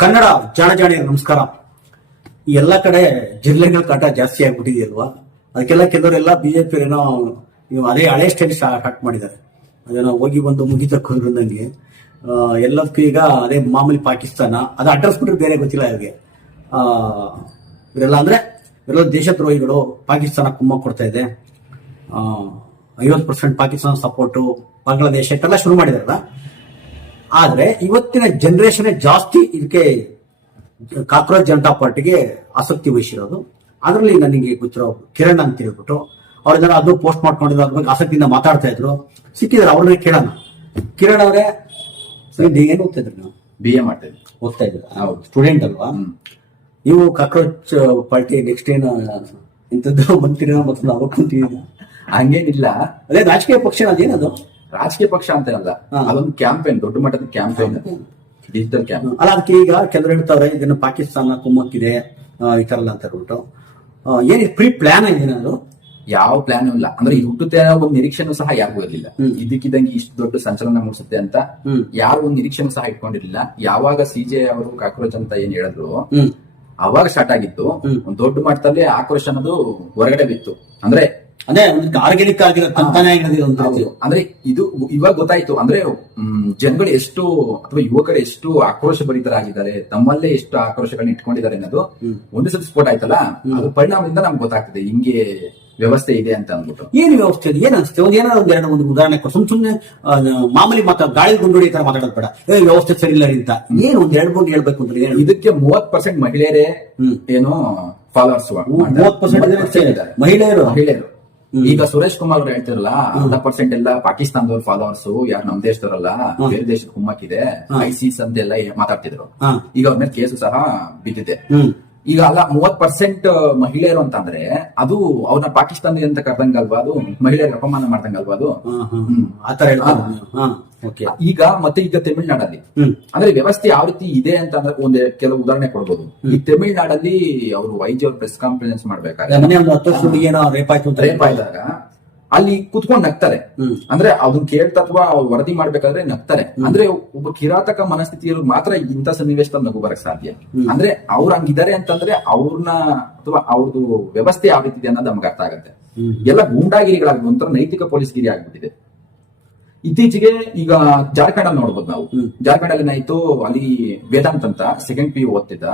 ಕನ್ನಡ ಜಾಣಿಯರು ನಮಸ್ಕಾರ. ಈ ಎಲ್ಲ ಕಡೆ ಜಿಲ್ಲೆಗಳ ಕಾಟ ಜಾಸ್ತಿ ಆಗ್ಬಿಟ್ಟಿದೆಯಲ್ವಾ? ಅದಕ್ಕೆಲ್ಲ ಕೆಲವರೆಲ್ಲ ಬಿಜೆಪಿ ಏನೋ ಅದೇ ಹಳೆ ಸ್ಟೈಲ್ ಸ್ಟಾರ್ಟ್ ಮಾಡಿದ್ದಾರೆ. ಅದೇನೋ ಹೋಗಿ ಬಂದು ಮುಗಿತಕ್ಕೊಂಡ್ರು ನಂಗೆ ಎಲ್ಲದಕ್ಕೂ ಈಗ ಅದೇ ಮಾಮೂಲಿ ಪಾಕಿಸ್ತಾನ ಅದು ಅಡ್ರೆಸ್ ಬಿಟ್ರೆ ಬೇರೆ ಗೊತ್ತಿಲ್ಲ ಇವ್ರಿಗೆ. ಇವರೆಲ್ಲ ಅಂದ್ರೆ ಇವರೆಲ್ಲ ದೇಶದ್ರೋಹಿಗಳು, ಪಾಕಿಸ್ತಾನ ಕುಮ್ಮ ಕೊಡ್ತಾ ಇದೆ, 50% ಪಾಕಿಸ್ತಾನ ಸಪೋರ್ಟು, ಬಾಂಗ್ಲಾದೇಶ ಇಟ್ಟೆಲ್ಲ ಶುರು ಮಾಡಿದಾರಲ್ಲ. ಆದ್ರೆ ಇವತ್ತಿನ ಜನರೇಷನ್ ಜಾಸ್ತಿ ಇದಕ್ಕೆ ಕಾಕ್ರೋಚ್ ಜನತಾ ಪಾರ್ಟಿಗೆ ಆಸಕ್ತಿ ವಹಿಸಿರೋದು. ಅದರಲ್ಲಿ ನನಗೆ ಗೊತ್ತಿರೋ ಕಿರಣ್ ಅಂತ ಹೇಳ್ಬಿಟ್ಟು ಅವ್ರ ಅದು ಪೋಸ್ಟ್ ಮಾಡ್ಕೊಂಡಿದ್ರು, ಅದ್ರ ಬಗ್ಗೆ ಆಸಕ್ತಿಯಿಂದ ಮಾತಾಡ್ತಾ ಇದ್ರು. ಸಿಕ್ಕಿದ್ರೆ ಅವ್ರನ್ನೇ ಕೇಳೋಣ. ಕಿರಣ್ ಅವರೇ, ಏನು ಓದ್ತಾ ಇದ್ರಿ ನೀವು? BA ಮಾಡ್ತಾ ಇದ್ರಿ. ಓದ್ತಾ ಇದ್ರ? ಹೌದು, ಸ್ಟೂಡೆಂಟ್ ಅಲ್ವಾ ನೀವು? ಕಾಕ್ರೋಚ್ ಪಾರ್ಟಿ ನೆಕ್ಸ್ಟ್ ಏನು ಇಂಥದ್ದು ಬಂತೀರ ಮತ್ತು ಅವಕ್ಕಂತೀರ? ಹಂಗೇನಿಲ್ಲ, ಅದೇ ರಾಜಕೀಯ ಪಕ್ಷ ಅದೇನದು? ರಾಜಕೀಯ ಪಕ್ಷ ಅಂತ ಅಲ್ಲ, ಅದೊಂದು ಕ್ಯಾಂಪೇನ್, ದೊಡ್ಡ ಮಟ್ಟದ ಕ್ಯಾಂಪೇನ್, ಡಿಜಿಟಲ್ ಕ್ಯಾಂಪೇನ್. ಅಲ್ಲ, ಅದಕ್ಕೆ ಈಗ ಕೆಲವರು ಹೇಳ್ತಾರೆ ಇದನ್ನು ಪಾಕಿಸ್ತಾನ ಕುಮ್ಮಕ್ಕಿದೆ ಈ ತರ ಅಂತ ಹೇಳ್ಬಿಟ್ಟು. ಏನ್ ಪ್ರೀ ಪ್ಲಾನ್ ಇದೆ? ಅದು ಯಾವ ಪ್ಲಾನ್ ಇಲ್ಲ. ಅಂದ್ರೆ ಇದು ಹುಟ್ಟುತ್ತೆ ಅನ್ನೋ ಒಂದು ನಿರೀಕ್ಷೆನೂ ಸಹ ಯಾರಿಗೂ ಇರಲಿಲ್ಲ. ಇದಕ್ಕಿದ್ದಂಗೆ ಇಷ್ಟು ದೊಡ್ಡ ಸಂಚಲನ ಮೂಡಿಸುತ್ತೆ ಅಂತ ಯಾರು ಒಂದು ನಿರೀಕ್ಷೆನೂ ಸಹ ಇಟ್ಕೊಂಡಿರ್ಲಿಲ್ಲ. ಯಾವಾಗ CJ ಅವರು ಕಾಕ್ರೋಚ್ ಅಂತ ಏನ್ ಹೇಳಿದ್ರು ಅವಾಗ ಸ್ಟಾರ್ಟ್ ಆಗಿತ್ತು. ಒಂದು ದೊಡ್ಡ ಮಟ್ಟದಲ್ಲಿ ಆಕ್ರೋಶ ಅನ್ನೋದು ಹೊರಗಡೆ ಬಿತ್ತು. ಅಂದ್ರೆ ಅದೇ ಆರ್ಗ್ಯಾನಿಕ್ ಆಗಿರೋ ತಂತಾನೆ ಆಗಿರೋದು. ಅಂದ್ರೆ ಇದು ಇವಾಗ ಗೊತ್ತಾಯ್ತು. ಅಂದ್ರೆ ಜನಗಳು ಎಷ್ಟು ಅಥವಾ ಯುವಕರು ಎಷ್ಟು ಆಕ್ರೋಶ ಭರಿತರಾಗಿದ್ದಾರೆ, ತಮ್ಮಲ್ಲೇ ಎಷ್ಟು ಆಕ್ರೋಶಗಳನ್ನ ಇಟ್ಕೊಂಡಿದ್ದಾರೆ ಅನ್ನೋದು ಒಂದು ಸತಿ ಸ್ಫೋಟ ಆಯ್ತಲ್ಲ, ಅದು ಪರಿಣಾಮದಿಂದ ನಮ್ಗೆ ಗೊತ್ತಾಗ್ತದೆ ಹಿಂಗೆ ವ್ಯವಸ್ಥೆ ಇದೆ ಅಂತ ಅಂದ್ಬಿಟ್ಟು. ಏನು ವ್ಯವಸ್ಥೆ ಇದೆ? ಏನ್ ಅನ್ಸುತ್ತೆ? ಒಂದು ಉದಾಹರಣೆ ಸುಮ್ನೆ ಮಾಮೂಲಿ ಗಾಳಿ ಗುಂಡುಡಿ ತರ ಮಾತಾಡೋದು ಬೇಡ. ವ್ಯವಸ್ಥೆ ಸರಿ ಇಲ್ಲ ಅಂತ ಏನು ಒಂದ್ 2-3 ಹೇಳ್ಬೇಕು ಅಂದ್ರೆ ಇದಕ್ಕೆ 30% ಮಹಿಳೆಯರೇ ಏನೋ ಫಾಲೋವರ್ಸ್. 30% ಮಹಿಳೆಯರು. ಈಗ ಸುರೇಶ್ ಕುಮಾರ್ ಅವ್ರು ಹೇಳ್ತಿರಲ್ಲ 100% ಎಲ್ಲ ಪಾಕಿಸ್ತಾನದವ್ರ ಫಾಲೋವರ್ಸ್, ಯಾರು ನಮ್ ದೇಶದವರಲ್ಲ, ಬೇರೆ ದೇಶದ ಕುಮ್ಮಕ್ಕಿದೆ, ISIS ಅಂತೆಲ್ಲ ಮಾತಾಡ್ತಿದ್ರು. ಈಗ ಅವ್ರ ಮೇಲೆ ಕೇಸು ಸಹ ಬಿದ್ದಿದೆ. ಈಗ ಅಲ್ಲ, 30% ಮಹಿಳೆಯರು ಅಂತಂದ್ರೆ ಅದು ಅವ್ರನ್ನ ಪಾಕಿಸ್ತಾನ ಅಂತ ಕರ್ದಂಗಲ್ವಾ? ಅದು ಮಹಿಳೆಯರ ಅಪಮಾನ ಮಾಡ್ದಂಗಲ್ವಾ? ಅದು ಆತರ. ಈಗ ಮತ್ತೆ ಈಗ ತಮಿಳ್ನಾಡಲ್ಲಿ ಅಂದ್ರೆ ವ್ಯವಸ್ಥೆ ಯಾವ ರೀತಿ ಇದೆ ಅಂತ ಅಂದ್ರೆ ಒಂದ್ ಕೆಲವು ಉದಾಹರಣೆ ಕೊಡ್ಬೋದು. ಈ ತಮಿಳ್ನಾಡಲ್ಲಿ ಅವರು YG ಅವ್ರು ಪ್ರೆಸ್ ಕಾನ್ಫರೆನ್ಸ್ ಮಾಡ್ಬೇಕಾದ್ರೆ ರೇಪ್ ಆಯ್ದಾಗ ಅಲ್ಲಿ ಕುತ್ಕೊಂಡ್ ನಗ್ತಾರೆ. ಅಂದ್ರೆ ಅದನ್ನ ಕೇಳ್ತಾ ಅಥವಾ ವರದಿ ಮಾಡ್ಬೇಕಾದ್ರೆ ನಗ್ತಾರೆ. ಅಂದ್ರೆ ಒಬ್ಬ ಕಿರಾತಕ ಮನಸ್ಥಿತಿಯರು ಮಾತ್ರ ಇಂಥ ಸನ್ನಿವೇಶದಲ್ಲಿ ನಗು ಬರಕ್ ಸಾಧ್ಯ. ಅಂದ್ರೆ ಅವ್ರು ಹಂಗಿದ್ದಾರೆ ಅಂತಂದ್ರೆ ಅವ್ರನ್ನ ಅಥವಾ ಅವ್ರದ್ದು ವ್ಯವಸ್ಥೆ ಯಾವ ರೀತಿ ಇದೆ ಅನ್ನೋದು ನಮ್ಗೆ ಅರ್ಥ ಆಗುತ್ತೆ. ಎಲ್ಲ ಗೂಂಡಾಗಿರಿಗಳಾಗ್ಬೋದು, ಒಂಥರ ನೈತಿಕ ಪೊಲೀಸ್ಗಿರಿ ಆಗ್ಬಿಟ್ಟಿದೆ. ಇತ್ತೀಚೆಗೆ ಈಗ ಜಾರ್ಖಂಡ್ ಅಲ್ಲಿ ನೋಡ್ಬೋದು ನಾವು. ಜಾರ್ಖಂಡ್ ಅಲ್ಲಿ ಏನಾಯ್ತು, ಅಲ್ಲಿ ವೇದಾಂತ್ ಅಂತ ಸೆಕೆಂಡ್ PU ಓದ್ತಿದ್ದ,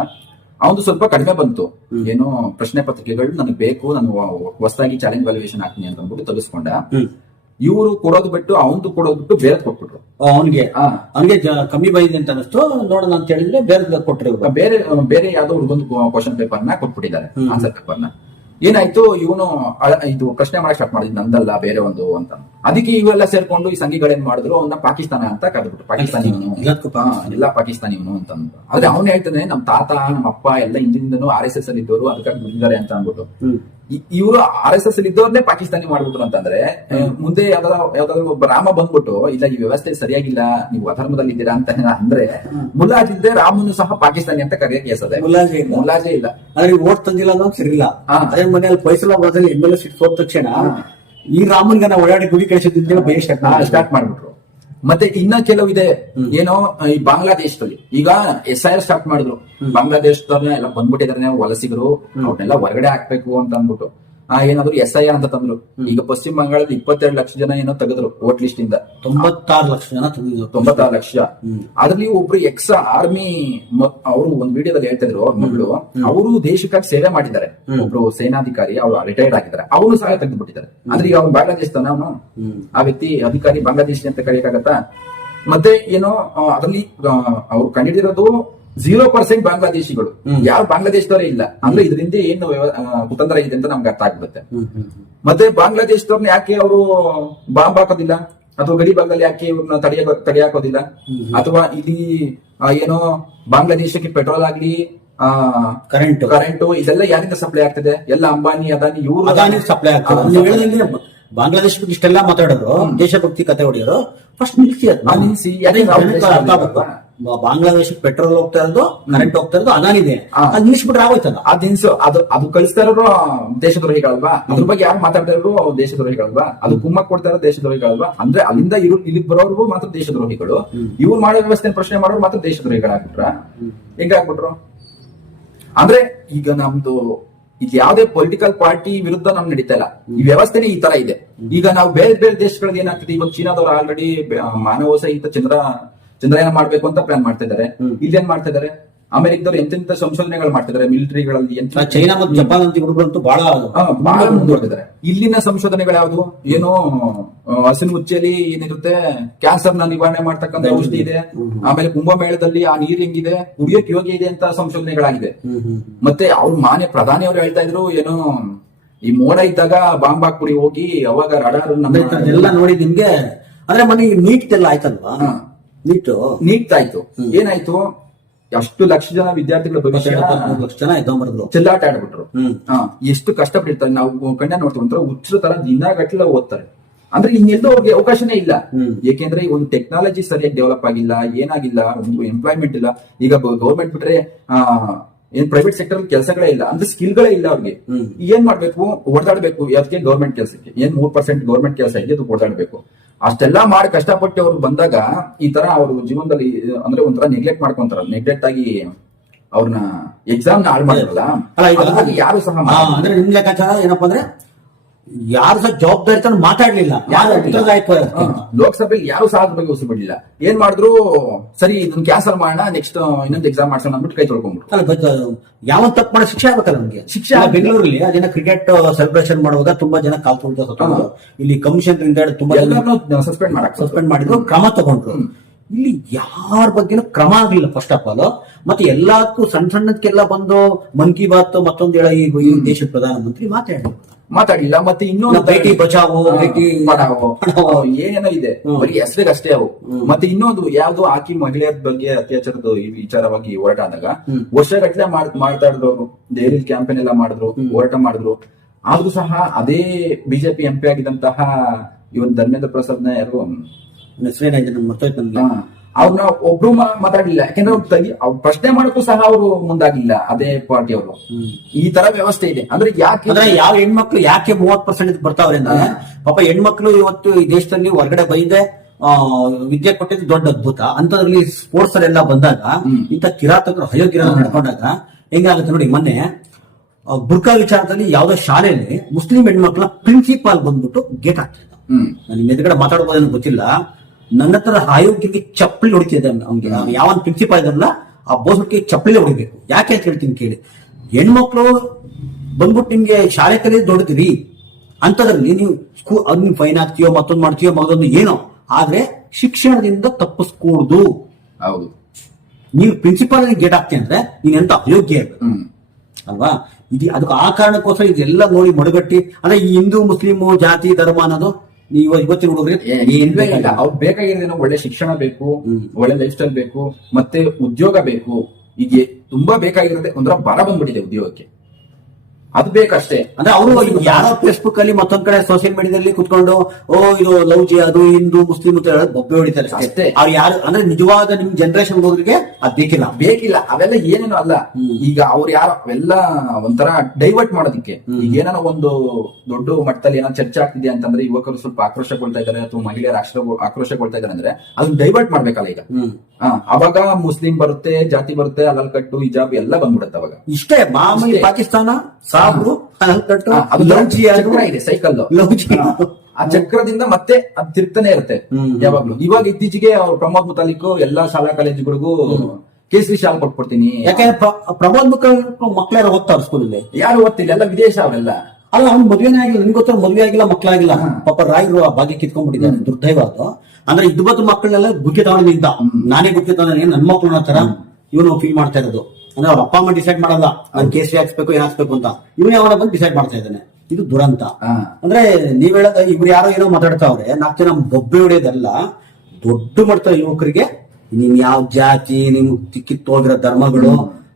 ಅವನು ಸ್ವಲ್ಪ ಕಡಿಮೆ ಬಂತು. ಏನೋ ಪ್ರಶ್ನೆ ಪತ್ರಿಕೆಗಳು ನನಗೆ ಬೇಕು, ನಾನು ಹೊಸದಾಗಿ ಚಾಲೆಂಜ್ ವ್ಯಾಲ್ಯೂಯೇಷನ್ ಹಾಕ್ತೀನಿ ಅಂತ ಅಂದ್ಬಿಟ್ಟು ತೆಗೆಸ್ಕೊಂಡ. ಇವರು ಕೊಡೋದು ಬಿಟ್ಟು ಅವನು ಕೊಡೋದು ಬಿಟ್ಟು ಬೇರೆ ಕೊಟ್ಬಿಟ್ರು. ಅವನಿಗೆ ಕಮ್ಮಿ ಬಂದಿದೆ ಅಂತ ಅನಿಸ್ತು, ನೋಡೋಣ ಅಂತ ಹೇಳಿದ್ರೆ ಬೇರೆ ಕೊಟ್ಟರು. ಬೇರೆ ಯಾವ್ದೋ ಹುಡುಗೊಂದು ಕ್ವಶನ್ ಪೇಪರ್ ನ ಕೊಟ್ಬಿಟ್ಟಿದ್ದಾರೆ, ಆನ್ಸರ್ ಪೇಪರ್ ನ. ಏನಾಯ್ತು, ಇವನು ಇದು ಪ್ರಶ್ನೆ ಮಾಡಕ್ ಸ್ಟಾರ್ಟ್ ಮಾಡಿದ್, ನಂದಲ್ಲ ಬೇರೆ ಒಂದು ಅಂತ. ಅದಕ್ಕೆ ಇವೆಲ್ಲ ಸೇರ್ಕೊಂಡು ಈ ಸಂಘಿಗಳೇನ್ ಮಾಡಿದ್ರು, ಅವನ್ನ ಪಾಕಿಸ್ತಾನ ಅಂತ ಕರೆದ್ಬಿಟ್ಟು ಪಾಕಿಸ್ತಾನಿ ಎಲ್ಲ ಪಾಕಿಸ್ತಾನಿ ಇವನು ಅಂತ ಅಂದ್ಬಿಟ್ಟು. ಆದ್ರೆ ಅವ್ನು ಹೇಳ್ತಾನೆ ನಮ್ಮ ತಾತ ನಮ್ಮ ಅಪ್ಪ ಎಲ್ಲ ಹಿಂದಿಂದನೂ RSS ಅಲ್ಲಿ ಇದ್ದವರು, ಅದಕ್ಕಾಗಿ ದುಡಿದಾರೆ ಅಂತ ಅಂದ್ಬಿಟ್ಟು. ಇವರು RSS ಅಲ್ಲಿ ಇದ್ದವ್ರನ್ನೇ ಪಾಕಿಸ್ತಾನಿ ಮಾಡ್ಬಿಟ್ರು ಅಂತಂದ್ರೆ ಮುಂದೆ ಯಾವ್ದಾದ್ರು ಒಬ್ಬ ರಾಮ ಬಂದ್ಬಿಟ್ಟು ಇಲ್ಲ ಈ ವ್ಯವಸ್ಥೆ ಸರಿಯಾಗಿಲ್ಲ, ನೀವು ಅಧರ್ಮದಲ್ಲಿ ಇದ್ದೀರಾ ಅಂತ ಅಂದ್ರೆ ಮುಲಾಜಿಲ್ದೆ ರಾಮನು ಸಹ ಪಾಕಿಸ್ತಾನಿ ಅಂತ ಕರೆಯಕ್ಕೆ ಎಸದೆ ಮುಲಾಜೆ ಇಲ್ಲ. ಆದ್ರೆ ಓಟ್ ತಂದಿಲ್ಲ ಅನ್ನೋದು ಸರಿಯಿಲ್ಲ. ಅದೇ ಮನೆಯಲ್ಲಿ ಫೈಸಲಾಬಾದಲ್ಲಿ MLA ಸೀಟ್ ಹೋದ ತಕ್ಷಣ ಈ ರಾಮನ್ಗೆ ನಾವು ಓಡಾಡಿ ಗುಡಿ ಕಳಿಸಿದ್ದ ಬೇರೆ ಸ್ಟಾರ್ಟ್ ಮಾಡ್ಬಿಟ್ರು. ಮತ್ತೆ ಇನ್ನ ಕೆಲವು ಇದೆ, ಏನೋ ಈ ಬಾಂಗ್ಲಾದೇಶದಲ್ಲಿ ಈಗ SIR ಸ್ಟಾರ್ಟ್ ಮಾಡಿದ್ರು. ಬಾಂಗ್ಲಾದೇಶದವ್ರನ್ನ ಎಲ್ಲ ಬಂದ್ಬಿಟ್ಟಿದಾರೆ ವಲಸಿಗರು, ಅವ್ರನ್ನೆಲ್ಲ ಹೊರಗಡೆ ಹಾಕ್ಬೇಕು ಅಂತ ಅಂದ್ಬಿಟ್ಟು ಏನಾದ್ರು SIR ಅಂತ ತಂದ್ರು. ಈಗ ಪಶ್ಚಿಮ ಬಂಗಾಳದಲ್ಲಿ 22 ಲಕ್ಷ ಜನ ಏನೋ ತೆಗೆದ್ರು ವೋಟ್ ಲಿಸ್ಟ್ ಇಂದ. 96 ಲಕ್ಷ ಜನ ತೆಗೆದ್ರು. 96 ಲಕ್ಷ. ಅದ್ರಲ್ಲಿ ಒಬ್ರು ಎಕ್ಸ್ ಆರ್ಮಿ ಅವರು ಒಂದ್ ವಿಡಿಯೋದಲ್ಲಿ ಹೇಳ್ತಿದ್ರು, ಅವ್ರ ಮಗಳು ಅವರು ದೇಶಕ್ಕಾಗಿ ಸೇವೆ ಮಾಡಿದ್ದಾರೆ. ಒಬ್ರು ಸೇನಾಧಿಕಾರಿ, ಅವ್ರು ರಿಟೈರ್ಡ್ ಆಗಿದ್ದಾರೆ, ಅವರು ಸಹ ತೆಗೆದು ಬಿಟ್ಟಿದ್ದಾರೆ. ಅಂದ್ರೆ ಈಗ ಅವ್ನು ಬಾಂಗ್ಲಾದೇಶದ ಅವನು, ಆ ವ್ಯಕ್ತಿ ಅಧಿಕಾರಿ ಬಾಂಗ್ಲಾದೇಶಿ ಅಂತ ಕರೆಯಕ್ಕಾಗತ್ತಾ? ಮತ್ತೆ ಏನೋ ಅದ್ರಲ್ಲಿ ಅವ್ರು ಕಂಡಿಡಿರೋದು 0% ಬಾಂಗ್ಲಾದೇಶಿಗಳು, ಯಾರು ಬಾಂಗ್ಲಾದೇಶದವರೇ ಇಲ್ಲ. ಅಂದ್ರೆ ಇದರಿಂದ ಏನು ಕುತಂತ್ರ ಇದೆ ಅಂತ ನಮ್ಗೆ ಅರ್ಥ ಆಗ್ಬಿಡುತ್ತೆ. ಮತ್ತೆ ಬಾಂಗ್ಲಾದೇಶದವ್ರನ್ನ ಯಾಕೆ ಅವರು ಬಾಂಬ್ ಹಾಕೋದಿಲ್ಲ, ಅಥವಾ ಗಡಿ ಭಾಗದಲ್ಲಿ ಯಾಕೆ ಇವ್ರನ್ನ ತಡೆಯಾಕೋದಿಲ್ಲ, ಅಥವಾ ಇಲ್ಲಿ ಏನೋ ಬಾಂಗ್ಲಾದೇಶಕ್ಕೆ ಪೆಟ್ರೋಲ್ ಆಗ್ಲಿ ಕರೆಂಟ್ ಇದೆಲ್ಲ ಯಾರಿಂದ ಸಪ್ಲೈ ಆಗ್ತದೆ? ಎಲ್ಲ ಅಂಬಾನಿ ಅದಾನಿ ಇವರು ಸಪ್ಲೈ ಆಗ್ತದೆ. ಬಾಂಗ್ಲಾದೇಶ ಇಷ್ಟೆಲ್ಲ ಮಾತಾಡೋರು, ದೇಶಭಕ್ತಿ ಕತೆ ಹೊಡೆಯೋರು ಫಸ್ಟ್ ನಿಲ್ಸಿ. ಬಾಂಗ್ಲಾದೇಶಕ್ಕೆ ಪೆಟ್ರೋಲ್ ಹೋಗ್ತಾ ಇರೋದು, ಕರೆಂಟ್ ಹೋಗ್ತಾ ಇರೋದು ಅದಾನಿದೆ. ಅದು ನಿಲ್ಲಿಸ್ಬಿಟ್ರೆ ಆಗೋಯ್ತಲ್ಲ. ಅದು ಕಳಿಸ್ತಾ ಇರೋರು ದೇಶದ್ರೋಹಿಗಳಲ್ವಾ? ಅದ್ರ ಬಗ್ಗೆ ಯಾರು ಮಾತಾಡ್ತಾ ಇರೋರು ದೇಶದ್ರೋಹಿಗಳಲ್ವಾ? ಅದು ಕುಮ್ಮಕ್ ಕೊಡ್ತಾ ಇರೋ ದೇಶದ್ರೋಹಿಗಳಲ್ವಾ? ಅಂದ್ರೆ ಅಲ್ಲಿಂದ ಇಲ್ಲಿಗೆ ಬರೋರು ಮಾತ್ರ ದೇಶದ್ರೋಹಿಗಳು, ಇವ್ರು ಮಾಡೋ ವ್ಯವಸ್ಥೆ ಪ್ರಶ್ನೆ ಮಾಡೋರು ಮಾತ್ರ ದೇಶದ್ರೋಹಿಗಳಾಗ್ಬಿಟ್ರ? ಹೆಂಗಾಗ್ಬಿಟ್ರು? ಅಂದ್ರೆ ಈಗ ನಮ್ದು ಇದು ಯಾವ್ದೇ ಪೊಲಿಟಿಕಲ್ ಪಾರ್ಟಿ ವಿರುದ್ಧ ನಮ್ ನಡೀತಾ ಇಲ್ಲ, ಈ ವ್ಯವಸ್ಥೆನೇ ಈ ತರ ಇದೆ. ಈಗ ನಾವು ಬೇರೆ ಬೇರೆ ದೇಶಗಳಿಗೆ ಏನಾಗ್ತದೆ, ಇವಾಗ ಚೀನಾದವ್ರು ಆಲ್ರೆಡಿ ಮಾನವ ಸಹಿತ ಚಂದ್ರಯಾನ ಮಾಡ್ಬೇಕು ಅಂತ ಪ್ಲಾನ್ ಮಾಡ್ತಾ ಇದಾರೆ. ಇಲ್ಲಿ ಏನ್ ಮಾಡ್ತಾ ಇದಾರೆ, ಅಮೆರಿಕದವ್ರು ಎಂತೆಂತ ಸಂಶೋಧನೆಗಳು ಮಾಡ್ತಿದ್ದಾರೆ ಮಿಲಿಟರಿಗಳಲ್ಲಿ. ಚೈನಾ ಮತ್ತು ಜಪಾನ್ ಅಂತ ಹುಡುಗರಂತೂ ಬಹಳ ಮುಂದುವರೆದಿದ್ದಾರೆ. ಇಲ್ಲಿನ ಸಂಶೋಧನೆಗಳು ಯಾವ್ದು, ಏನೋ ಹಸಿರು ಮುಚ್ಚೆಯಲ್ಲಿ ಏನಿರುತ್ತೆ, ಕ್ಯಾನ್ಸರ್ ನ ನಿವಾರಣೆ ಮಾಡ್ತಕ್ಕಂಥ ಔಷಧಿ ಇದೆ. ಆಮೇಲೆ ಕುಂಭಮೇಳದಲ್ಲಿ ಆ ನೀರ್ ಹೆಂಗಿದೆ, ಕುಡಿಯೋಕೆ ಯೋಗ್ಯ ಇದೆ ಅಂತ ಸಂಶೋಧನೆಗಳಾಗಿದೆ. ಮತ್ತೆ ಅವ್ರು ಮಾನ್ಯ ಪ್ರಧಾನಿ ಅವರು ಹೇಳ್ತಾ ಇದ್ರು, ಏನೋ ಈ ಮೋಡ ಇದ್ದಾಗ ಬಾಂಬ್ ಹಾಕ್ಬಿಡಿ ಹೋಗಿ, ಅವಾಗ ರಡಾರ್ ಎಲ್ಲ ನೋಡಿ ನಿಮ್ಗೆ. ಅಂದ್ರೆ ಮನೆ ನೀಟ್ ಎಲ್ಲ ಆಯ್ತಲ್ವಾ? ನೀಟ್ ಆಯ್ತು, ಏನಾಯ್ತು, ಅಷ್ಟು ಲಕ್ಷ ಜನ ವಿದ್ಯಾರ್ಥಿಗಳ ಭವಿಷ್ಯ, 3 ಲಕ್ಷ ಜನ ಎದ್ದೊಂಬರ್ದ್ರು, ಚೆಲ್ಲಾಟ ಆಡ್ಬಿಟ್ರು. ಎಷ್ಟು ಕಷ್ಟಪಟ್ಟಿರ್ತಾರೆ, ನಾವು ಕಣ್ಣ ನೋಡ್ತೀವಿ, ಹುಚ್ಚರ ತರ ದಿನಗಟ್ಟಲೆ ಓದ್ತಾರೆ. ಅಂದ್ರೆ ಇನ್ನೆಲ್ಲೋ ಅವ್ರಿಗೆ ಅವಕಾಶನೇ ಇಲ್ಲ. ಏಕೆಂದ್ರೆ ಒಂದು ಟೆಕ್ನಾಲಜಿ ಸರಿಯಾಗಿ ಡೆವಲಪ್ ಆಗಿಲ್ಲ, ಏನಾಗಿಲ್ಲ, ಒಂದು ಎಂಪ್ಲಾಯ್ಮೆಂಟ್ ಇಲ್ಲ. ಈಗ ಗೌರ್ಮೆಂಟ್ ಬಿಟ್ರೆ ಏನ್ ಪ್ರೈವೇಟ್ ಸೆಕ್ಟರ್ ಕೆಲಸಗಳೇ ಇಲ್ಲ, ಅಂದ್ರೆ ಸ್ಕಿಲ್ಗಳೇ ಇಲ್ಲ ಅವ್ರಿಗೆ. ಏನ್ ಮಾಡ್ಬೇಕು, ಓಡಾಡ್ಬೇಕು. ಅದಕ್ಕೆ ಗೌರ್ಮೆಂಟ್ ಕೆಲಸಕ್ಕೆ ಏನ್ 3% ಗೌರ್ಮೆಂಟ್ ಕೆಲಸ ಇದೆ, ಅದು ಓಡಾಡ್ಬೇಕು. ಅಷ್ಟೆಲ್ಲಾ ಮಾಡಿ ಕಷ್ಟಪಟ್ಟು ಅವ್ರು ಬಂದಾಗ ಈ ತರ ಅವ್ರ ಜೀವನದಲ್ಲಿ ಅಂದ್ರೆ ಒಂಥರ ನೆಗ್ಲೆಕ್ಟ್ ಮಾಡ್ಕೊಂತಾರ. ನೆಗ್ಲೆಕ್ಟ್ ಆಗಿ ಅವ್ರನ್ನ ಎಕ್ಸಾಮ್ ಹಾಳು ಮಾಡಿರಲ್ಲ, ಯಾರು ಸಹ ಅಂದ್ರೆ ನಿಮ್ ಲೆಕ್ಕಾಚಾರ ಏನಪ್ಪಾ ಅಂದ್ರೆ ಯಾರು ಸಹ ಜವಾಬ್ದಾರಿ ಮಾತಾಡ್ಲಿಲ್ಲ. ಲೋಕಸಭೆಯಲ್ಲಿ ಯಾರು ಸಹ ಅದ್ರ ಬಗ್ಗೆ ಉಸಿಬಿಡ್ಲಿಲ್ಲ. ಏನ್ ಮಾಡಿದ್ರು, ಸರಿ ಇದನ್ನ ಕ್ಯಾನ್ಸಲ್ ಮಾಡೋಣ, ನೆಕ್ಸ್ಟ್ ಇನ್ನೊಂದು ಎಕ್ಸಾಮ್ ಮಾಡ್ಸೋಣ ಅಂದ್ಬಿಟ್ಟು ಕೈ ತೊಳ್ಕೊಂಡ್ಬಿಟ್ಟು. ಯಾವ ತಪ್ಪು ಮಾಡೋ ಶಿಕ್ಷೆ ಆಗ್ಬೇಕಲ್ಲ ನಮ್ಗೆ. ಶಿಕ್ಷೆ ಬೆಂಗಳೂರಲ್ಲಿ ಅದನ್ನ ಕ್ರಿಕೆಟ್ ಸೆಲೆಬ್ರೇಷನ್ ಮಾಡುವಾಗ ತುಂಬಾ ಜನ ಕಾಲ್ ತೊಳ್ದು, ಇಲ್ಲಿ ಕಮಿಷನ್ ತುಂಬಾ ಜನ ಸಸ್ಪೆಂಡ್ ಮಾಡಿದ್ರು, ಕ್ರಮ ತಗೊಂಡ್ರು. ಇಲ್ಲಿ ಯಾರ ಬಗ್ಗೆನೂ ಕ್ರಮ ಆಗ್ಲಿಲ್ಲ ಫಸ್ಟ್ ಆಫ್ ಆಲ್. ಮತ್ತೆ ಎಲ್ಲದಕ್ಕೂ ಸಣ್ಣದಕ್ಕೆಲ್ಲ ಬಂದು ಮನ್ ಕಿ ಬಾತ್ ಮತ್ತೊಂದು ಹೇಳ, ಈ ದೇಶದ ಪ್ರಧಾನಮಂತ್ರಿ ಮಾತಾಡಿಲ್ಲ. ಮತ್ತೆ ಇನ್ನೊಂದು ಬೇಟಿ ಬಚಾವೋ ಬೇಟಿ ಪಢಾವೋ ಏನೇನೋ ಇದೆ, ಬರೀ ಹೆಸರಿಗೆ ಅಷ್ಟೇ ಅವು. ಮತ್ತೆ ಇನ್ನೊಂದು ಯಾವ್ದು ಹಾಕಿ ಮಹಿಳೆಯರ ಬಗ್ಗೆ ಅತ್ಯಾಚಾರದ ಈ ವಿಚಾರವಾಗಿ ಹೋರಾಟ ಆದಾಗ ವರ್ಷಗಟ್ಟಲೆ ಮಾತಾಡಿದ್ರು ಅವರು. ದೆಹಲಿ ಕ್ಯಾಂಪೇನ್ ಎಲ್ಲ ಮಾಡಿದ್ರು, ಹೋರಾಟ ಮಾಡಿದ್ರು. ಆದ್ರೂ ಸಹ ಅದೇ ಬಿಜೆಪಿ MP ಆಗಿದ್ದಂತಹ ಇವನ್ ಧರ್ಮೇಂದ್ರ ಪ್ರಸಾದ್ನ ಯಾರು ಅವ್ರನ್ನ ಒಬ್ರು ಮಾತಾಡ್ಲಿಲ್ಲ. ಯಾಕೆಂದ್ರೆ ಅವ್ರು ಪ್ರಶ್ನೆ ಮಾಡಕ್ಕೂ ಸಹ ಅವರು ಮುಂದಾಗಿಲ್ಲ, ಅದೇ ಪಾರ್ಟಿ ಅವರು. ಈ ತರ ವ್ಯವಸ್ಥೆ ಇದೆ. ಅಂದ್ರೆ ಯಾಕೆ ಯಾವ ಹೆಣ್ಮಕ್ಳು ಯಾಕೆ 30% ಬರ್ತಾವ್ರೆ ಅಂದ್ರೆ, ಪಾಪ ಹೆಣ್ಮಕ್ಳು ಇವತ್ತು ಈ ದೇಶದಲ್ಲಿ ಹೊರಗಡೆ ಬೈದೆ ವಿದ್ಯೆ ಕೊಟ್ಟಿದ್ದು ದೊಡ್ಡ ಅದ್ಭುತ. ಅಂತದ್ರಲ್ಲಿ ಸ್ಪೋರ್ಟ್ಸ್ ಅಲ್ಲೆಲ್ಲ ಬಂದಾಗ ಇಂಥ ಕಿರಾತಕರು ಅಯೋಗ್ಯರ ನಡ್ಕೊಂಡಾಗ ಹೆಂಗಾಗುತ್ತೆ ನೋಡಿ. ಮೊನ್ನೆ ಬುರ್ಕಾ ವಿಚಾರದಲ್ಲಿ ಯಾವ್ದೋ ಶಾಲೆಯಲ್ಲಿ ಮುಸ್ಲಿಂ ಹೆಣ್ಮಕ್ಳ ಪ್ರಿನ್ಸಿಪಾಲ್ ಬಂದ್ಬಿಟ್ಟು ಗೇಟ್ ಹಾಕ್ತಿದ್ದ. ನಿಮ್ ಎದುರುಗಡೆ ಮಾತಾಡ್ಬೋದೇನೋ ಗೊತ್ತಿಲ್ಲ. ನನ್ನ ಹತ್ರ ಆಯೋಗ್ಯಕ್ಕೆ ಚಪ್ಪಲಿ ಹೊಡಿತಿದ್ದೆ ಅವ್ನಿಗೆ. ಯಾವ ಪ್ರಿನ್ಸಿಪಾಲ್ ಇದಲ್ಲ, ಆ ಬೋಸ್ಗೆ ಚಪ್ಪಲಿ ಹೊಡಿಬೇಕು. ಯಾಕೆ ಅಂತ ಹೇಳ್ತೀನಿ ಕೇಳಿ. ಹೆಣ್ಮಕ್ಳು ಬಂದ್ಬಿಟ್ಟು ನಿಮ್ಗೆ ಶಾಲೆ ಕಲಿ ದೊಡ್ಡದಿರಿ ಅಂತದ್ರಲ್ಲಿ ನೀವು ಫೈನ್ ಹಾಕ್ತೀಯೋ ಮತ್ತೊಂದು ಮಾಡ್ತೀಯೋ ಮಗದೊಂದು ಏನೋ, ಆದ್ರೆ ಶಿಕ್ಷಣದಿಂದ ತಪ್ಪಿಸ್ಕೂಡ್ದು. ಹೌದು, ನೀವು ಪ್ರಿನ್ಸಿಪಾಲ್ ಗೇಟ್ ಹಾಕ್ತೀಯ ಅಂದ್ರೆ ನೀನ್ ಎಂತ ಅಯೋಗ್ಯ ಅಲ್ವಾ? ಅದಕ್ಕೆ ಆ ಕಾರಣಕ್ಕೋಸ್ಕರ ಇದೆಲ್ಲ ನೋಡಿ ಮಡುಗಟ್ಟಿ. ಅಂದ್ರೆ ಈ ಹಿಂದೂ ಮುಸ್ಲಿಂ ಜಾತಿ ಧರ್ಮ ಅನ್ನೋದು ಇವತ್ತಿನ ಹುಡುಗರಿಗೆ ಇಲ್ಲ. ಅವ್ರು ಬೇಕಾಗಿರೋದೇನೋ ಒಳ್ಳೆ ಶಿಕ್ಷಣ ಬೇಕು, ಒಳ್ಳೆ ಲೈಫ್ ಸ್ಟೈಲ್ ಬೇಕು, ಮತ್ತೆ ಉದ್ಯೋಗ ಬೇಕು. ಈಗ ತುಂಬಾ ಬೇಕಾಗಿರೋದೇ ಒಂಥರ ಬರ ಬಂದ್ಬಿಟ್ಟಿದೆ ಉದ್ಯೋಗಕ್ಕೆ, ಅದು ಬೇಕಷ್ಟೇ. ಅಂದ್ರೆ ಅವರು ಯಾರೋ ಫೇಸ್ಬುಕ್ ಅಲ್ಲಿ ಮತ್ತೊಂದ್ ಕಡೆ ಸೋಷಿಯಲ್ ಮೀಡಿಯಾದಲ್ಲಿ ಕುತ್ಕೊಂಡು ಇದು ಲವ್ ಜಿ ಅದು ಹಿಂದೂ ಮುಸ್ಲಿಂ ಅಂತ ಹೇಳೋದು ಬೊಬ್ಬೆ ಹೊಡಿತಾರೆ ಅಷ್ಟೇ. ಅವ್ರು ಯಾರು ಅಂದ್ರೆ ನಿಜವಾದ ನಿಮ್ ಜನರೇಷನ್ ಹೋದ್ರಿಗೆ ಅದ್ ಬೇಕಿಲ್ಲ. ಅವೆಲ್ಲ ಏನೇನು ಅಲ್ಲ. ಈಗ ಅವ್ರು ಯಾರು ಅವೆಲ್ಲ ಒಂಥರ ಡೈವರ್ಟ್ ಮಾಡೋದಕ್ಕೆ. ಈಗ ಏನಾನ ಒಂದು ದೊಡ್ಡ ಮಟ್ಟದಲ್ಲಿ ಏನೋ ಚರ್ಚೆ ಆಗ್ತಿದೆ ಅಂತಂದ್ರೆ ಯುವಕರು ಸ್ವಲ್ಪ ಆಕ್ರೋಶಗೊಳ್ತಾ ಇದ್ದಾರೆ ಅಥವಾ ಮಹಿಳೆಯರು ಆಕ್ರೋಶಗೊಳ್ತಾ ಇದ್ದಾರೆ ಅಂದ್ರೆ ಅದನ್ನ ಡೈವರ್ಟ್ ಮಾಡ್ಬೇಕಲ್ಲ. ಈಗ ಅವಾಗ ಮುಸ್ಲಿಂ ಬರುತ್ತೆ, ಜಾತಿ ಬರುತ್ತೆ, ಅಲಲ್ ಕಟ್ಟು ಹಿಜಾಬ್ ಎಲ್ಲ ಬಂದ್ಬಿಡುತ್ತೆ. ಅವಾಗ ಇಷ್ಟೇ ಮಾಮೂಲಿ ಪಾಕಿಸ್ತಾನ ಸಾಬ್ರು ಇದೆ ಸೈಕಲ್ ಆ ಚಕ್ರದಿಂದ ಮತ್ತೆ ಅದ್ ತಿರ್ತಾನೆ ಇರುತ್ತೆ ಯಾವಾಗ್ಲೂ. ಇವಾಗ ಇತ್ತೀಚೆಗೆ ಅವ್ರು ಪ್ರಮೋದ್ ಮುತಾಲಿಕ್ ಎಲ್ಲಾ ಶಾಲಾ ಕಾಲೇಜುಗಳಿಗೂ ಕೇಸರಿ ಶಾಲೆ ಕೊಟ್ಬಿಡ್ತೀನಿ. ಯಾಕಂದ್ರೆ ಪ್ರಮೋದ್ ಮಕ್ಕಳೆಲ್ಲ ಓದ್ತಾವ್ರ ಸ್ಕೂಲಲ್ಲಿ. ಯಾರು ಓದ್ತಿಲ್ಲ, ಎಲ್ಲ ವಿದೇಶ ಅವರೆಲ್ಲ. ಅಲ್ಲ, ಅವ್ನು ಮದುವೆನೇ ಆಗಿಲ್ಲ, ನಿನ್ಗೆ ಗೊತ್ತ ಮದುವೆ ಆಗಿಲ್ಲ, ಮಕ್ಕಳಾಗಿಲ್ಲ. ಪಾಪ ರಾಯರು ಆ ಭಾಗ್ಯ ಕಿತ್ಕೊಂಡ್ಬಿಟ್ಟಿದ್ದಾರೆ, ದುರ್ದೈವ ಅದು. ಅಂದ್ರೆ ಇದ್ಬತ್ತು ಮಕ್ಕಳನ್ನೆಲ್ಲ ಗುಕ್ಕೆ ತಗೊಂಡಿದ್ದ. ನಾನೇ ಗುಕ್ಕೆ ತಗೊಂಡ ನನ್ ಮಕ್ಳು ತರ ಇವನು ಫೀಲ್ ಮಾಡ್ತಾ ಇರೋದು. ಅಂದ್ರೆ ಅವ್ರ ಅಪ್ಪ ಅಮ್ಮ ಡಿಸೈಡ್ ಮಾಡಲ್ಲ ನಾನು ಕೇಸರಿ ಹಾಕ್ಸ್ಬೇಕು ಏನ್ ಹಾಕ್ಸ್ಬೇಕು ಅಂತ, ಇವನೇ ಅವನ ಬಂದು ಡಿಸೈಡ್ ಮಾಡ್ತಾ ಇದ್ದಾನೆ. ಇದು ದುರಂತ. ಅಂದ್ರೆ ನೀವ್ ಹೇಳದ ಇವ್ರು ಯಾರೋ ಏನೋ ಮಾತಾಡ್ತಾವ್ರೆ, 4 ಜನ ಬೊಬ್ಬೆ ಹೊಡೆಯೋದಲ್ಲ, ದೊಡ್ಡ ಮಾಡ್ತಾರೆ ಯುವಕರಿಗೆ. ನಿಮ್ ಯಾವ ಜಾತಿ, ನಿಮ್ ಕಿತ್ತೋಗಿರೋ ಧರ್ಮಗಳು,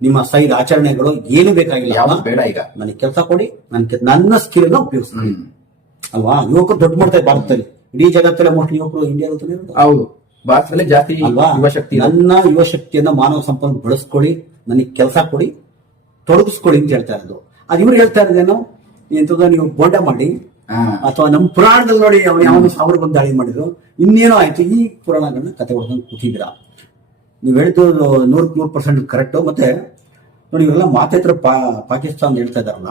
ನಿಮ್ಮ ಸೈಡ್ ಆಚರಣೆಗಳು ಏನು ಬೇಕಾಗಿಲ್ಲ. ಯಾವ ಬೇಡ, ಈಗ ನನಗೆ ಕೆಲಸ ಕೊಡಿ, ನನ್ನ ಸ್ಕಿಲ್ ಅನ್ನ ಉಪಯೋಗಿಸ್ತೀನಿ ಅಲ್ವಾ. ಯುವಕರು ದೊಡ್ಡ ಮಾಡ್ತಾರೆ ಭಾರತದಲ್ಲಿ, ಇಡೀ ಜಗತ್ತಲ್ಲೇ ಮೋಸ್ಟ್ಲಿ ಯುವಕರು ಇಂಡಿಯಾದಲ್ಲಿ. ಹೌದು, ಭಾರತದಲ್ಲೇ ಜಾಸ್ತಿ ಅಲ್ವಾ? ಯುವಶಕ್ತಿ ನನ್ನ ಯುವಶಕ್ತಿಯನ್ನ ಮಾನವ ಸಂಪನ್ಮೂಲ ಬಳಸ್ಕೊಳ್ಳಿ, ನನಗೆ ಕೆಲಸ ಕೊಡಿ, ತೊಡಗಿಸ್ಕೊಳ್ಳಿ ಅಂತ ಹೇಳ್ತಾ ಇರೋದು. ಅದು ಇವ್ರು ಹೇಳ್ತಾ ಇರೋದೇನು, ಎಂತದ ನೀವು ಬೋಂಡ ಮಾಡಿ, ಅಥವಾ ನಮ್ಮ ಪುರಾಣದಲ್ಲಿ ನೋಡಿ ಅವನು ಯಾವನು ಸಾವಿರ ಬಂದು ದಾಳಿ ಮಾಡಿದ್ರು, ಇನ್ನೇನೋ ಆಯ್ತು. ಈ ಪುರಾಣಗಳನ್ನ ಕತೆ ಹೊಡೆದಂಗೆ ಕೂತಿದ್ದೀರಾ. ನೀವು ಹೇಳಿದ್ದು 100% ಕರೆಕ್ಟು. ಮತ್ತೆ ನೋಡಿ, ಇವರೆಲ್ಲ ಮಾತೇತರ ಪಾಕಿಸ್ತಾನ ಹೇಳ್ತಾ ಇದಾರಲ್ಲ,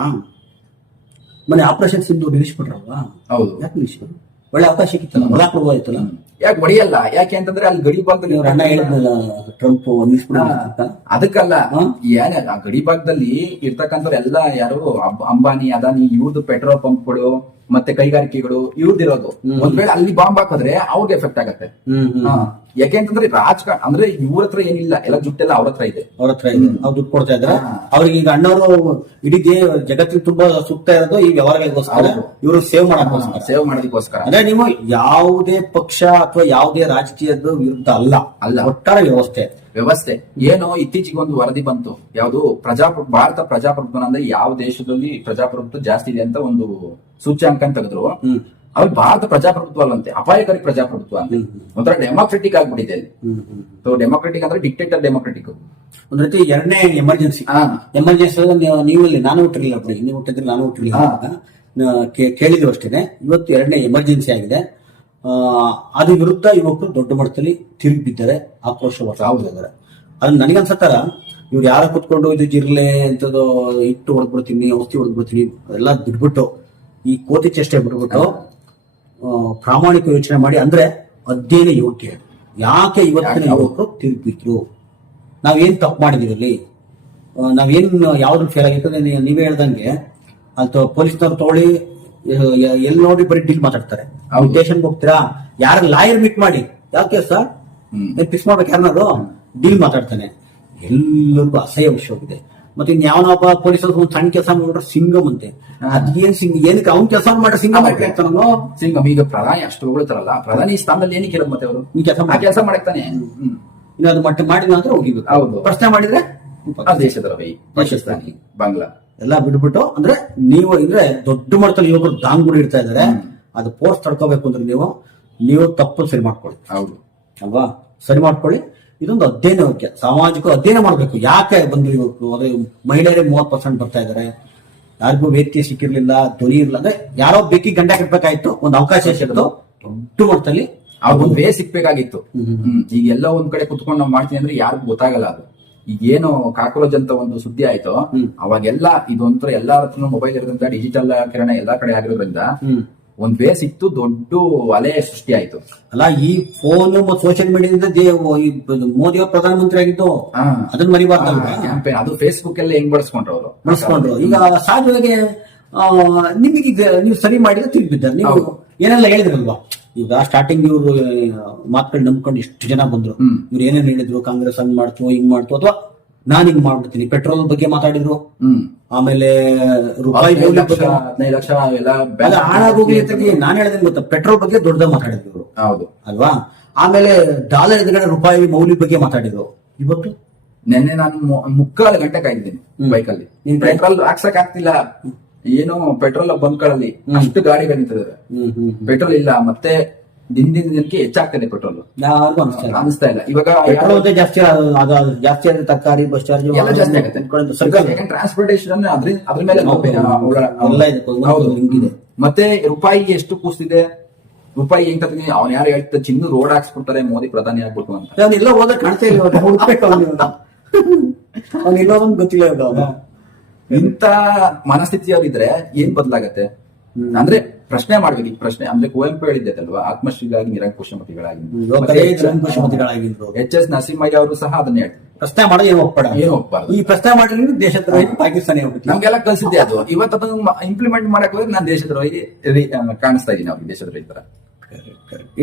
ಮನೆ ಆಪರೇಷನ್ ಸಿಂಧು ನಿಲ್ಲಿಸ್ಬಿಟ್ರಲ್ವಾ? ಹೌದು. ಯಾಕೆ ನಿಲ್ಲಿಸ್ಬಿಟ್ರು? ಒಳ್ಳೆ ಅವಕಾಶ ಸಿಕ್ಕಿತ್ತಲ್ಲ, ಹೊಲ ಕೊಡ್ಬೋದಾಯ್ತಲ್ಲ. ಯಾಕೆ ಹೊಡೆಯಲ್ಲ? ಯಾಕೆ ಅಂತಂದ್ರೆ ಅಲ್ಲಿ ಗಡಿ ಭಾಗದಲ್ಲಿ ಇವ್ರ ಅಣ್ಣ ಹೇಳಿದ್ನಲ್ಲ, ಟ್ರಂಪ್ ನಿಲ್ಲಿಸ್ಬಿಡ. ಅದಕ್ಕಲ್ಲ, ಏನ ಆ ಗಡಿ ಭಾಗದಲ್ಲಿ ಇರ್ತಕ್ಕಂಥವ್ರು ಎಲ್ಲ ಯಾರು ಅಂಬಾನಿ, ಅದಾನಿ, ಇವ್ರದ್ದು ಪೆಟ್ರೋಲ್ ಪಂಪ್ಗಳು ಮತ್ತೆ ಕೈಗಾರಿಕೆಗಳು ಇವ್ರದಿರೋದು. ಒಂದ್ ವೇಳೆ ಅಲ್ಲಿ ಬಾಂಬ್ ಹಾಕಿದ್ರೆ ಅವ್ರಿಗೆ ಎಫೆಕ್ಟ್ ಆಗತ್ತೆ. ಯಾಕೆಂತಂದ್ರೆ ರಾಜಕಾರಣ ಅಂದ್ರೆ ಇವ್ರ ಹತ್ರ ಏನಿಲ್ಲ, ಎಲ್ಲ ಜುಟ್ಟೆಲ್ಲ ಅವ್ರ ಹತ್ರ ಇದೆ. ಅವ್ರು ದುಡ್ಡು ಕೊಡ್ತಾ ಇದ್ರೆ ಅವ್ರಿಗೆ ಈಗ ಅಣ್ಣವರು ಇಡೀ ಜಗತ್ತಿನ ತುಂಬಾ ಸುತ್ತ ಇರೋದು ಈ ವ್ಯವಹಾರಗಳಿಗೋಸ್ಕರ, ಇವರು ಸೇವ್ ಮಾಡೋದಕ್ಕೋಸ್ಕರ. ಅಂದ್ರೆ ನೀವು ಯಾವುದೇ ಪಕ್ಷ ಅಥವಾ ಯಾವುದೇ ರಾಜಕೀಯದ ವಿರುದ್ಧ ಅಲ್ಲ, ಒಟ್ಟಾರೆ ವ್ಯವಸ್ಥೆ. ಏನು ಇತ್ತೀಚೆಗೆ ಒಂದು ವರದಿ ಬಂತು, ಯಾವುದು ಭಾರತ ಪ್ರಜಾಪ್ರಭುತ್ವ ಅಂದ್ರೆ ಯಾವ ದೇಶದಲ್ಲಿ ಪ್ರಜಾಪ್ರಭುತ್ವ ಜಾಸ್ತಿ ಇದೆ ಅಂತ ಒಂದು ಸೂಚ್ಯಾಂಕ ಅಂತ ತೆಗೆದ್ರು. ಅವ್ರು ಭಾರತ ಪ್ರಜಾಪ್ರಭುತ್ವ ಅಲ್ಲಂತೆ, ಅಪಾಯಕಾರಿ ಪ್ರಜಾಪ್ರಭುತ್ವ ಅಂತ. ಒಂಥರ ಡೆಮಾಕ್ರೆಟಿಕ್ ಆಗ್ಬಿಟ್ಟಿದೆ ಅಲ್ಲಿ. ಡೆಮಾಕ್ರೆಟಿಕ್ ಅಂದ್ರೆ ಡಿಕ್ಟೇಟರ್ ಡೆಮಾಕ್ರೆಟಿಕ್. ಒಂದ್ ರೀತಿ ಎರಡನೇ ಎಮರ್ಜೆನ್ಸಿ. ನೀವಲ್ಲಿ ನಾನು ಹುಟ್ಟಿರ್ಲಿಲ್ಲ ಬಿಡಿ, ನೀವು ಹುಟ್ಟಿದ್ರೆ ನಾನು ಹುಟ್ಟಿರ್ಲಿಲ್ಲ, ಕೇಳಿದ್ವಿ ಅಷ್ಟೇನೆ. ಇವತ್ತು ಎರಡನೇ ಎಮರ್ಜೆನ್ಸಿ ಆಗಿದೆ. ಅದ್ರ ವಿರುದ್ಧ ಯುವಕರು ದೊಡ್ಡ ಮಟ್ಟದಲ್ಲಿ ತಿರುಗಿ ಬಿದ್ದಾರೆ, ಆಕ್ರೋಶ ಹೊರಟಿದ್ದಾರೆ. ಅದು ನನಗನ್ಸತ್ತಾರ, ಇವ್ರು ಯಾರ ಕುತ್ಕೊಂಡು ಇದು ಜಿರ್ಲೆ ಎಂತದ್ದು ಇಟ್ಟು ಹೊಡೆದ್ಬಿಡ್ತೀನಿ, ಔಷಧಿ ಹೊಡೆದ್ಬಿಡ್ತೀನಿ ಎಲ್ಲ ಬಿಟ್ಬಿಟ್ಟು, ಈ ಕೋತಿ ಚೇಷ್ಟೆ ಬಿಟ್ಬಿಟ್ಟು ಪ್ರಾಮಾಣಿಕ ಯೋಚನೆ ಮಾಡಿ, ಅಂದ್ರೆ ಅಧ್ಯಯನ ಯೋಗ್ಯ. ಯಾಕೆ ಇವತ್ತಿನ ಯುವಕರು ತಿರುಗಿಬಿಟ್ರು? ನಾವೇನ್ ತಪ್ಪು ಮಾಡಿದೀವಿ ಅಲ್ಲಿ? ನಾವೇನು ಯಾವ್ದು ಫೇಲ್ ಆಗಿರ್ತದೆ? ನೀವೇ ಹೇಳ್ದಂಗೆ ಅಂತ ಪೊಲೀಸ್ನವ್ರು ತಗೊಳ್ಳಿ, ಎಲ್ಲಿ ನೋಡಿ ಬರೀ ಡೀಲ್ ಮಾತಾಡ್ತಾರೆ. ಸ್ಟೇಷನ್ಗೆ ಹೋಗ್ತೀರಾ, ಯಾರ ಲಾಯರ್ ಮೀಟ್ ಮಾಡಿ, ಯಾಕೆ ಸರ್ ಫಿಕ್ಸ್ ಮಾಡ್ಬೇಕು, ಯಾರನ್ನಾರು ಡೀಲ್ ಮಾತಾಡ್ತಾನೆ. ಎಲ್ಲರಿಗೂ ಅಸಹ್ಯ ವಿಷಯವಾಗಿದೆ. ಮತ್ತೆ ಇನ್ ಯಾವನೊಬ್ಬ ಪೊಲೀಸರು ಒಂದು ಸಣ್ಣ ಕೆಲಸ ಮಾಡ್ರೆ ಸಿಂಗಮ್ ಅಂತೆ. ಅದೇನ್ ಏನಕ್ಕೆ ಅವ್ನ ಕೆಲಸ ಮಾಡ್ರೆ ಸಿಂಗಮ್ ಆಗ್ತಾನೋ? ಸಿಂಗಮ್ ಈಗ ಪ್ರಧಾನಿ ಅಷ್ಟು ಹೊಗಳ್ತಾರಲ್ಲ, ಪ್ರಧಾನಿ ಸ್ಥಾನದಲ್ಲಿ ಏನಕ್ಕೆ ಇರೋದು? ಮತ್ತೆ ಅವರು ಕೆಲಸ ಮಾಡಕ್ತಾನೆ. ಇನ್ನು ಅದು ಮಟ್ಟ ಮಾಡಿದ ನಂತರ ಹೋಗಿಬೇಕು. ಹೌದು. ಪ್ರಶ್ನೆ ಮಾಡಿದ್ರೆ ದೇಶದ್ರೋಹಿ, ಪಾಕಿಸ್ತಾನಿ, ಬಾಂಗ್ಲಾ ಎಲ್ಲ ಬಿಟ್ಬಿಟ್ಟು, ಅಂದ್ರೆ ನೀವು ಅಂದ್ರೆ ದೊಡ್ಡ ಮಟ್ಟದಲ್ಲಿ ಯುವಕರು ದಾಂಗುಡಿ ಇಡ್ತಾ ಇದಾರೆ. ಅದು ಫೋರ್ಸ್ ತಡ್ಕೋಬೇಕು ಅಂದ್ರೆ ನೀವು ತಪ್ಪು ಸರಿ ಮಾಡ್ಕೊಳ್ಳಿ. ಹೌದು ಅಲ್ವಾ? ಸರಿ ಮಾಡ್ಕೊಳ್ಳಿ. ಇದೊಂದು ಅಧ್ಯಯನ ಮುಖ್ಯ, ಸಾಮಾಜಿಕ ಅಧ್ಯಯನ ಮಾಡ್ಬೇಕು. ಯಾಕೆ ಬಂದ್ರು ಯುವಕರು? ಅಂದ್ರೆ ಮಹಿಳೆಯರೇ 30% ಬರ್ತಾ ಇದಾರೆ, ಯಾರಿಗೂ ವೇದಿಕೆ ಸಿಕ್ಕಿರ್ಲಿಲ್ಲ, ಧ್ವನಿ ಇರಲಿಲ್ಲ. ಅಂದ್ರೆ ಯಾರೋ ಬೇಕಿ ಗಂಡ ಕಟ್ಬೇಕಾಯ್ತು, ಒಂದು ಅವಕಾಶ ಸಿಕ್ತು, ದೊಡ್ಡ ಮಟ್ಟದಲ್ಲಿ ಒಂದು ವೇ ಸಿಕ್ಬೇಕಾಗಿತ್ತು. ಈಗ ಎಲ್ಲ ಒಂದ್ ಕಡೆ ಕುತ್ಕೊಂಡು ನಾವು ಮಾಡ್ತೀವಿ ಅಂದ್ರೆ ಯಾರಿಗೂ ಗೊತ್ತಾಗಲ್ಲ. ಅದು ಈಗ ಏನು ಕಾಕ್ರೋಚ್ ಅಂತ ಒಂದು ಸುದ್ದಿ ಆಯ್ತು, ಅವಾಗೆಲ್ಲ ಇದೊಂಥರ ಎಲ್ಲಾರ ಹತ್ರ ಮೊಬೈಲ್ ಇರೋದ್ರಿಂದ, ಡಿಜಿಟಲ್ ಕಿರಣ ಎಲ್ಲಾ ಕಡೆ ಆಗಿರೋದ್ರಿಂದ ಒಂದ್ ವೇ ಸಿಕ್ತು, ದೊಡ್ಡ ಅಲೆ ಸೃಷ್ಟಿ ಆಯ್ತು. ಅಲ್ಲ, ಈ ಫೋನ್ ಮತ್ತು ಸೋಷಿಯಲ್ ಮೀಡಿಯಾದಿಂದ ಮೋದಿ ಅವರು ಪ್ರಧಾನಮಂತ್ರಿ ಆಗಿದ್ದು, ಅದನ್ನ ಮರಿಬಾರ್ದಲ್ಲ ಕ್ಯಾಂಪೇನ್. ಅದು ಫೇಸ್ಬುಕ್ ಎಲ್ಲ ಹೆಂಗ್ ಬಳಸ್ಕೊಂಡ್ರು ಈಗ ಸಹಜವಾಗಿ ನಿಮಗೆ ನೀವು ಸರಿ ಮಾಡಿದ್ರೆ ತಿರುಗಿದ್ದಾರೆ. ನೀವು ಏನೆಲ್ಲ ಹೇಳಿದ್ರಲ್ವಾ, ಈಗ ಸ್ಟಾರ್ಟಿಂಗ್ ಇವ್ರು ಮಾತುಗಳು ನಂಬ್ಕೊಂಡು ಎಷ್ಟು ಜನ ಬಂದ್ರು. ಇವ್ರು ಏನೇನು ಹೇಳಿದ್ರು, ಕಾಂಗ್ರೆಸ್ ಹಂಗ್ ಮಾಡ್ತು, ಹಿಂಗ್ ಮಾಡ್ತು, ಅಥವಾ ನಾನ್ ಹಿಂಗ್ ಮಾಡ್ಬಿಡ್ತೀನಿ, ಪೆಟ್ರೋಲ್ ಬಗ್ಗೆ ಮಾತಾಡಿದ್ರು. ಆಮೇಲೆ ರೂಪಾಯಿ 15 ಲಕ್ಷ ಎಲ್ಲ ಹಾಳಾಗೋಗ್ಲಿ ಅಂತ ನಾನು ಹೇಳಿದ್ರೆ ಗೊತ್ತಾ, ಪೆಟ್ರೋಲ್ ಬಗ್ಗೆ ದೊಡ್ಡದಾಗ ಮಾತಾಡಿದ್ರು ಇವರು. ಹೌದು ಅಲ್ವಾ? ಆಮೇಲೆ ಡಾಲರ್ ಎದುರುಗಡೆ ರೂಪಾಯಿ ಮೌಲ್ಯ ಬಗ್ಗೆ ಮಾತಾಡಿದ್ರು. ಇವತ್ತು ನೆನ್ನೆ ನಾನು 3/4 ಗಂಟೆ ಕಾಯ್ದಿದ್ದೀನಿ ಬೈಕಲ್ಲಿ. ಪೆಟ್ರೋಲ್ ಹಾಕ್ಸಕ್ ಆಗ್ತಿಲ್ಲ, ಏನು ಪೆಟ್ರೋಲ್ ಬಂಕ್ಗಳಲ್ಲಿ ಅಷ್ಟು ಗಾಡಿಗಳು ನಿಂತಿದ್ದಾರೆ, ಪೆಟ್ರೋಲ್ ಇಲ್ಲ. ಮತ್ತೆ ದಿನಕ್ಕೆ ಹೆಚ್ಚಾಗ್ತದೆ ಪೆಟ್ರೋಲ್, ಯಾರಿಗೂ ಅನಿಸ್ತಾ ಇಲ್ಲ. ಇವಾಗ ಪೆಟ್ರೋಲ್ ಜಾಸ್ತಿ ಜಾಸ್ತಿ ಆದ್ರೆ ತರಕಾರಿ, ಬಸ್ ಚಾರ್ಜ್ ಎಲ್ಲ ಜಾಸ್ತಿ ಆಗುತ್ತೆ. ಟ್ರಾನ್ಸ್ಪೋರ್ಟೇಷನ್ ಅದ್ರ ಮೇಲೆ ಹಿಂಗಿದೆ. ಮತ್ತೆ ರೂಪಾಯಿ ಎಷ್ಟು ಕೂಸ್ತಿದೆ, ರೂಪಾಯಿ ಹೆಂಗ್ ತರ್ತೀನಿ. ಅವ್ನು ಯಾರು ಹೇಳ್ತಾರೆ, ಚಿನ್ನ ರೋಡ್ ಹಾಕ್ಸ್ಬಿಡ್ತಾರೆ ಮೋದಿ ಪ್ರಧಾನಿ ಆಗ್ಬಿಟ್ಟು ಅಂತ. ಅವನೆಲ್ಲ ಹೋದ ಕಾಣ್ತಾ ಇಲ್ಲ, ಅವನೆಲ್ಲ ಗೊತ್ತಿಲ್ಲ. ಇಂತ ಮನಸ್ಥಿತಿಯವ್ರಿದ್ರೆ ಏನ್ ಬದಲಾಗತ್ತೆ ಅಂದ್ರೆ ಪ್ರಶ್ನೆ ಮಾಡ್ಬೇಕು. ಈಗ ಪ್ರಶ್ನೆ ಅಂದ್ರೆ ಕುವೆಂಪು ಹೇಳಿದ್ದಲ್ವಾ, ಆತ್ಮಶ್ರೀಗಾಗಿ ನಿರಂಕುಶಮತಿಗಳಾಗಿ. HS ನರಸಿಂಹಯ್ಯ ಅವರು ಸಹ ಅದನ್ನ ಹೇಳ್ತಾರೆ, ಪ್ರಶ್ನೆ ಮಾಡೋದು ಏನು ಒಪ್ಪಬಾರ್ದು. ಈ ಪ್ರಶ್ನೆ ಮಾಡಿದ್ರೆ ದೇಶದ್ರೋಹಿ ಪಾಕಿಸ್ತಾನಿ ಹೋಗ್ಬಿಟ್ಟು ನಮ್ಗೆಲ್ಲ ಕಲ್ಸಿದ್ದೆ ಅದು. ಇವತ್ತು ಅದನ್ನ ಇಂಪ್ಲಿಮೆಂಟ್ ಮಾಡಕ್ ಹೋದ್ರೆ ನಾನು ದೇಶದ್ರೋಹಿ ಕಾಣಿಸ್ತಾ ಇದೀನಿ ಅವ್ರಿಗೆ, ದೇಶದ್ರೋಹಿ ತರ.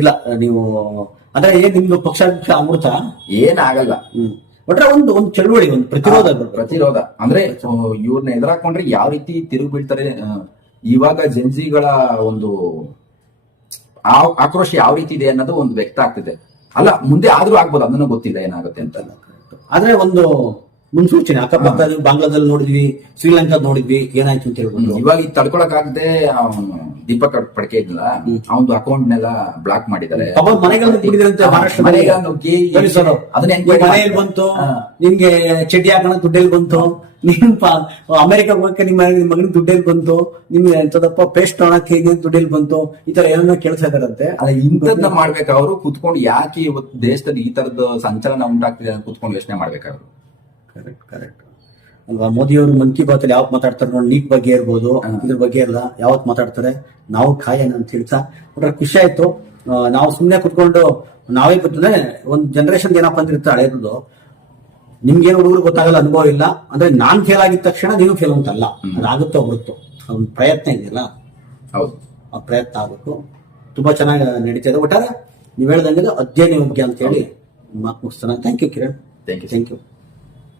ಇಲ್ಲ, ನೀವು ಅಂದ್ರೆ ಏನ್ ನಿಮ್ದು ಪಕ್ಷ ಅಮೃತ ಏನಾಗಲ್ಲ. ಒಟ್ರೆ ಒಂದು ಚಳುವಳಿ, ಒಂದು ಪ್ರತಿರೋಧ ಅಂದ್ರೆ ಇವ್ರನ್ನ ಎದುರಾಕೊಂಡ್ರೆ ಯಾವ ರೀತಿ ತಿರುಗಿ ಬೀಳ್ತಾರೆ. ಇವಾಗ ಜೆನ್ಸಿಗಳ ಒಂದು ಆಕ್ರೋಶ ಯಾವ ರೀತಿ ಇದೆ ಅನ್ನೋದು ಒಂದು ವ್ಯಕ್ತ ಆಗ್ತಿದೆ. ಅಲ್ಲ, ಮುಂದೆ ಆದ್ರೂ ಆಗ್ಬೋದು, ಅದನ್ನು ಗೊತ್ತಿಲ್ಲ ಏನಾಗುತ್ತೆ ಅಂತ. ಆದ್ರೆ ಒಂದು ಮುನ್ಸೂಚನೆ ಅಕ್ಕಪಕ್ಕ ಬಾಂಗ್ಲಾದಲ್ಲಿ ನೋಡಿದ್ವಿ, ಶ್ರೀಲಂಕಾ ನೋಡಿದ್ವಿ, ಏನಾಯ್ತು ಅಂತ ಹೇಳ್ಬೋದು. ಇವಾಗ ಈಗ ತಡ್ಕೊಳಕ್ ಆಗದೆ ದೀಪಕ್ ಪಡ್ಕೆ ಇದ್ಲ ಅವನು ಅಕೌಂಟ್ ನೆಲ್ಲ ಬ್ಲಾಕ್ ಮಾಡಿದ್ದಾರೆ. ಮನೆಗಳನ್ನ ನುಗ್ಗಿದ್ರಂತೆ ಮಹಾರಾಷ್ಟ್ರ ಮನೆಗಳ ನುಗ್ಗಿ ಅದನ್ನ ಮನೆಯಲ್ಲಿ ಬಂತು, ನಿಮ್ಗೆ ಚಡ್ಡಿ ಹಾಕೋಣ ದುಡ್ಡಲ್ಲಿ ಬಂತು, ನಿಮ್ ಅಮೆರಿಕಾಗ್ ಹೋಗಕ್ಕೆ ನಿಮ್ಮ ಮಗನ ದುಡ್ಡಲ್ಲಿ ಬಂತು, ನಿಮ್ಗೆ ಎಂತದಪ್ಪ ಪೇಸ್ಟ್ ತೊಗೊಳಕ್ ಹೇಗೆ ದುಡ್ಡಲ್ಲಿ ಬಂತು, ಈ ತರ ಏನೋ ಕೇಳ್ತಾ ಇದಾರಂತೆ. ಅಲ್ಲ ಇಂಥದ್ನ ಮಾಡ್ಬೇಕು ಅವರು ಕುತ್ಕೊಂಡು. ಯಾಕೆ ಇವತ್ತು ದೇಶದಲ್ಲಿ ಈ ತರದ ಸಂಚಲನ ಉಂಟಾಗ್ತಿದೆ ಅಂತ ಕುತ್ಕೊಂಡು ಯೋಚನೆ ಮಾಡ್ಬೇಕು ಅವರು. ಕರೆಕ್ಟ್ ಅಲ್ವಾ? ಮೋದಿ ಅವರು ಮನ್ ಕಿ ಬಾತ್ ಅಲ್ಲಿ ಯಾವತ್ ಮಾತಾಡ್ತಾರೆ ನೋಡಿ, ನೀಟ್ ಬಗ್ಗೆ ಇರ್ಬೋದು, ಇದ್ರ ಬಗ್ಗೆ ಎಲ್ಲ ಯಾವತ್ ಮಾತಾಡ್ತಾರೆ, ನಾವು ಕಾಯನ ಅಂತ ಹೇಳ್ತಾ ಒಟ್ರೆ ಖುಷಿ ಆಯ್ತು. ನಾವು ಸುಮ್ನೆ ಕುತ್ಕೊಂಡು ನಾವೇ ಗೊತ್ತಂದ್ರೆ ಒಂದ್ ಜನರೇಷನ್ ಏನಪ್ಪಾ ಅಂತ ಇರ್ತಾರೆ ಹಳೇದು, ನಿಮ್ಗೇನು ಹುಡುಗರು ಗೊತ್ತಾಗಲ್ಲ, ಅನುಭವ ಇಲ್ಲ ಅಂದ್ರೆ ನಾನ್ ಫೇಲ್ ಆಗಿದ ತಕ್ಷಣ ನೀನು ಫೇಲ್ ಅಂತಲ್ಲ, ಅದಾಗುತ್ತೋ ಬರುತ್ತೋ ಒಂದು ಪ್ರಯತ್ನ ಇದೆಯಲ್ಲ, ಹೌದು ಆ ಪ್ರಯತ್ನ ಆಗ್ಬೇಕು. ತುಂಬಾ ಚೆನ್ನಾಗಿ ನಡೀತಾ ಇದೆ. ಒಟ್ಟಾರೆ ನೀವ್ ಹೇಳ್ದಂಗೆ ಅಧ್ಯಯನ ಯೋಗ್ಯ ಅಂತ ಹೇಳಿ ಮಾತು ಮುಗಿಸ್ತಾನೆ. Thank you Kiran, thank you. Thank you.